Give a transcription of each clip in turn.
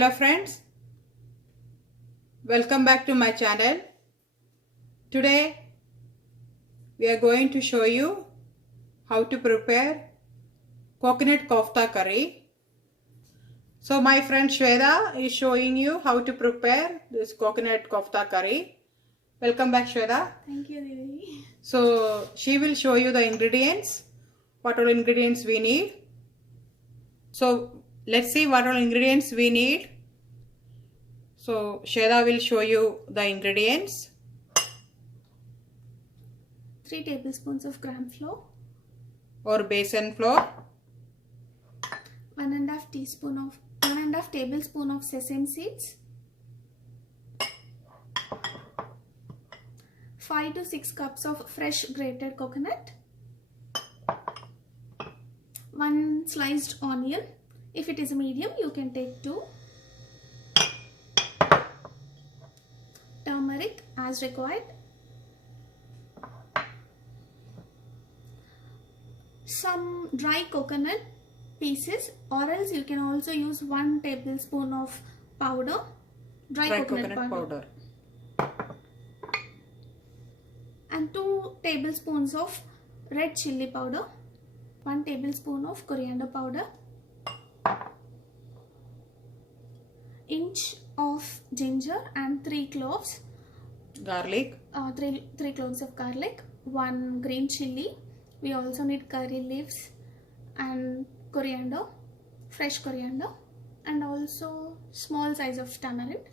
Hello friends, welcome back to my channel. Today we are going to show you how to prepare coconut kofta curry. So my friend Shweta is showing you how to prepare this coconut kofta curry. Welcome back, Shweta. Thank you, Didi. So she will show you the ingredients, what all ingredients we need. So let's see what all ingredients we need. So Shweta will show you the ingredients. 3 tablespoons of gram flour, or besan flour, 1.5 tablespoon of sesame seeds, 5 to 6 cups of fresh grated coconut, 1 sliced onion. If it is a medium, you can take 2. Turmeric as required. Some dry coconut pieces, or else you can also use 1 tablespoon of powder, dry coconut powder. And 2 tablespoons of red chili powder, 1 tablespoon of coriander powder, inch of ginger and 3 cloves, garlic, 3 cloves of garlic, 1 green chili. We also need curry leaves and coriander, fresh coriander, and also small size of tamarind.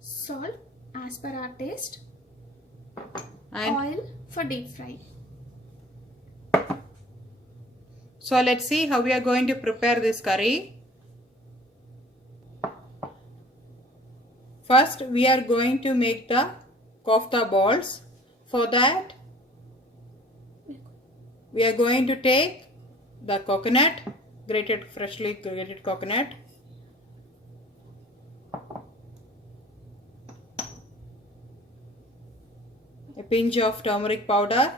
Salt as per our taste, and oil for deep fry. So let's see how we are going to prepare this curry. First we are going to make the kofta balls. For that we are going to take the coconut, freshly grated coconut, a pinch of turmeric powder,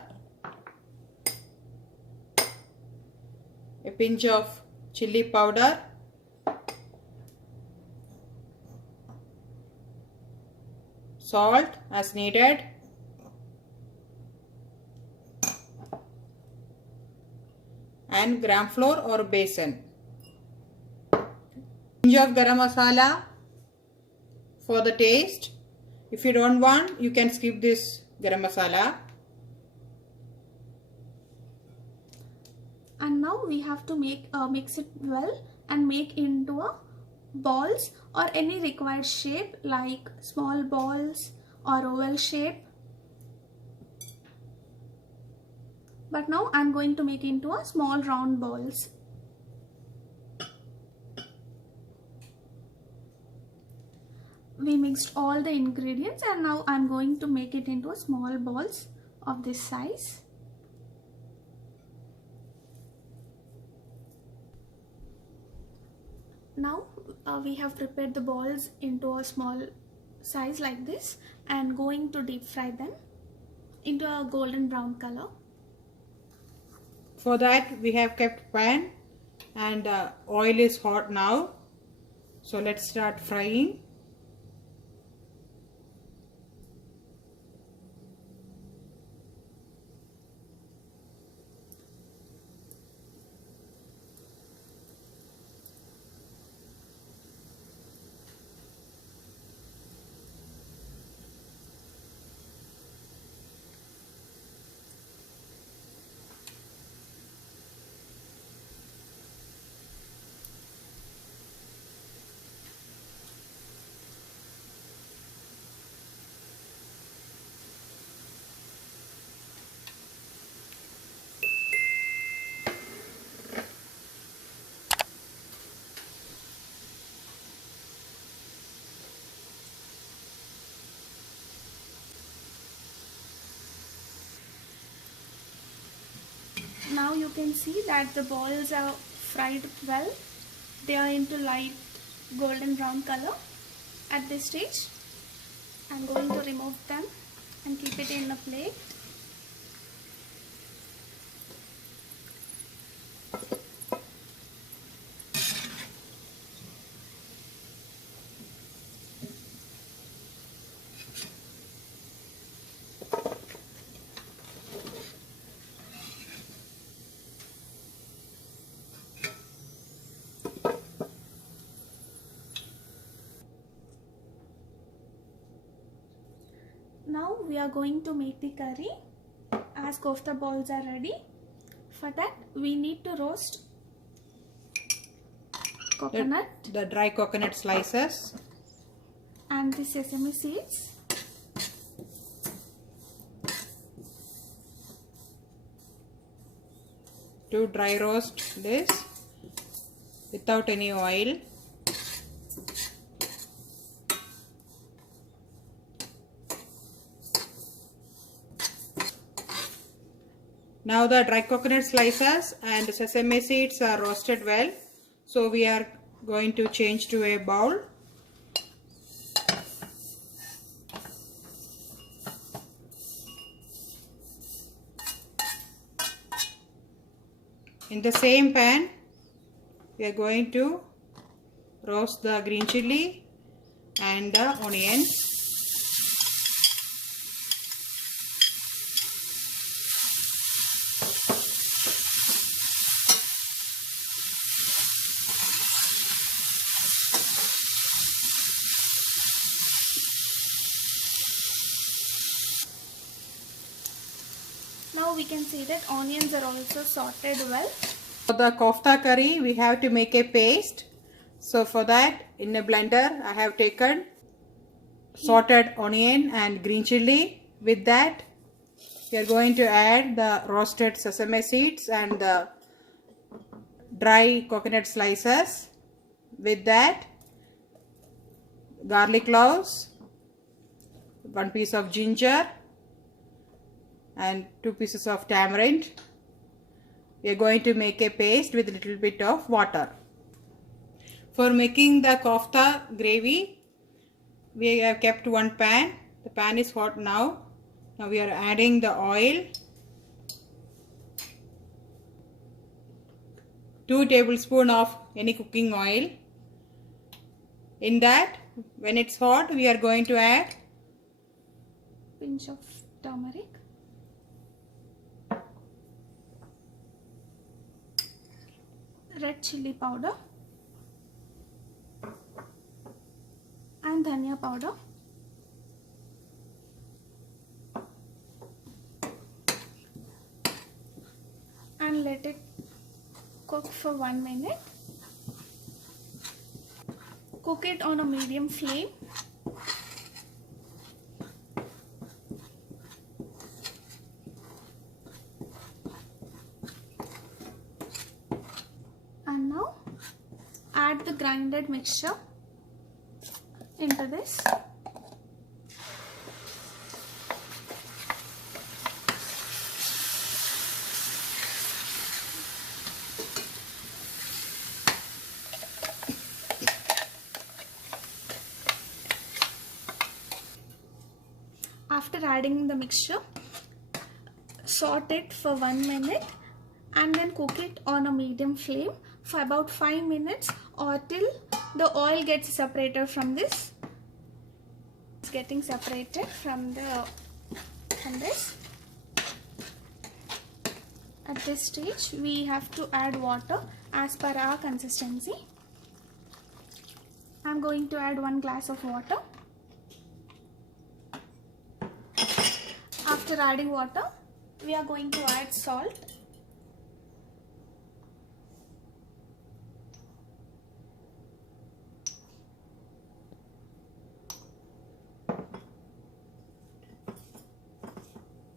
a pinch of chili powder, salt as needed, and gram flour or besan. Pinch of garam masala for the taste. If you don't want, you can skip this garam masala. And now we have to mix it well and make into a balls or any required shape, like small balls or oval shape. But now I'm going to make into a small round balls. We mixed all the ingredients and now I'm going to make it into a small balls of this size. Now we have prepared the balls into a small size like this and going to deep fry them into a golden brown color. For that we have kept pan and oil is hot now. So let's start frying. Now you can see that the balls are fried well. They are into light golden brown color. At this stage, I'm going to remove them and keep it in a plate. Now we are going to make the curry. As kofta balls are ready, for that we need to roast coconut, the dry coconut slices, and the sesame seeds. To dry roast this without any oil. Now the dry coconut slices and sesame seeds are roasted well, so we are going to change to a bowl. In the same pan, we are going to roast the green chilli and the onion. Now we can see that onions are also sauteed well. For the kofta curry, we have to make a paste. So for that, in a blender, I have taken sauteed onion and green chilli. With that, we are going to add the roasted sesame seeds and the dry coconut slices. With that, garlic cloves, 1 piece of ginger and 2 pieces of tamarind. We are going to make a paste with a little bit of water. For making the kofta gravy, we have kept one pan. The pan is hot now. Now we are adding the oil. 2 tablespoons of any cooking oil. In that, when it's hot, we are going to add Pinch of turmeric, red chilli powder, and dhania powder. And let it cook for 1 minute. Cook it on a medium flame. And now add the grinded mixture into this. After adding the mixture, saute it for 1 minute and then cook it on a medium flame for about 5 minutes or till the oil gets separated from this. It's getting separated from this. At this stage, we have to add water as per our consistency. I'm going to add 1 glass of water. After adding water, we are going to add salt.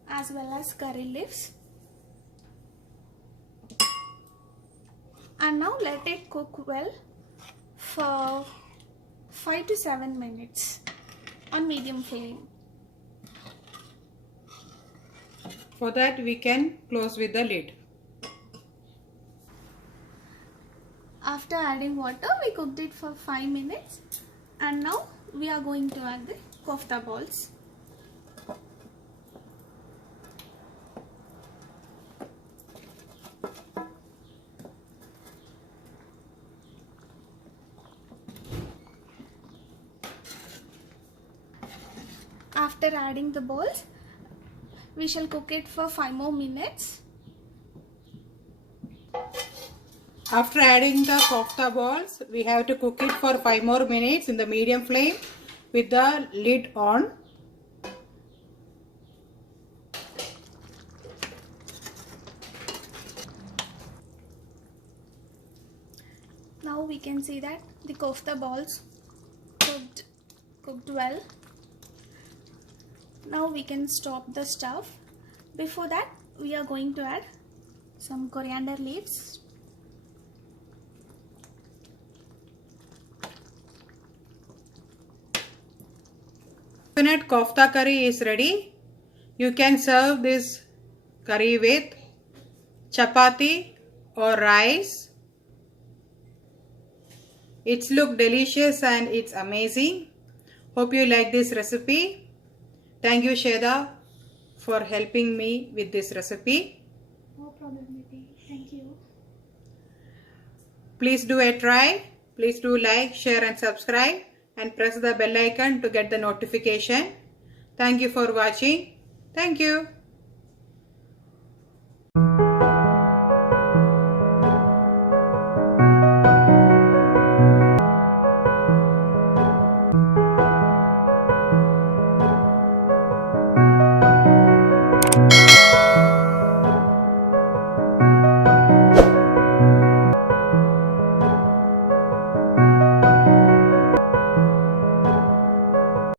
As well as curry leaves. And now let it cook well for 5 to 7 minutes on medium flame. For that, we can close with the lid. After adding water, we cooked it for 5 minutes. And now we are going to add the kofta balls. After adding the balls, we shall cook it for 5 more minutes. After adding the kofta balls, we have to cook it for 5 more minutes in the medium flame with the lid on. we can see that the kofta balls cooked well. Now we can stop the stove. Before that, we are going to add some coriander leaves. Coconut kofta curry is ready. You can serve this curry with chapati or rice. It's look delicious and it's amazing. Hope you like this recipe. Thank you, Sheda, for helping me with this recipe. No problem, Nidhi. Thank you. Please do a try. Please do like, share and subscribe and press the bell icon to get the notification. Thank you for watching. Thank you.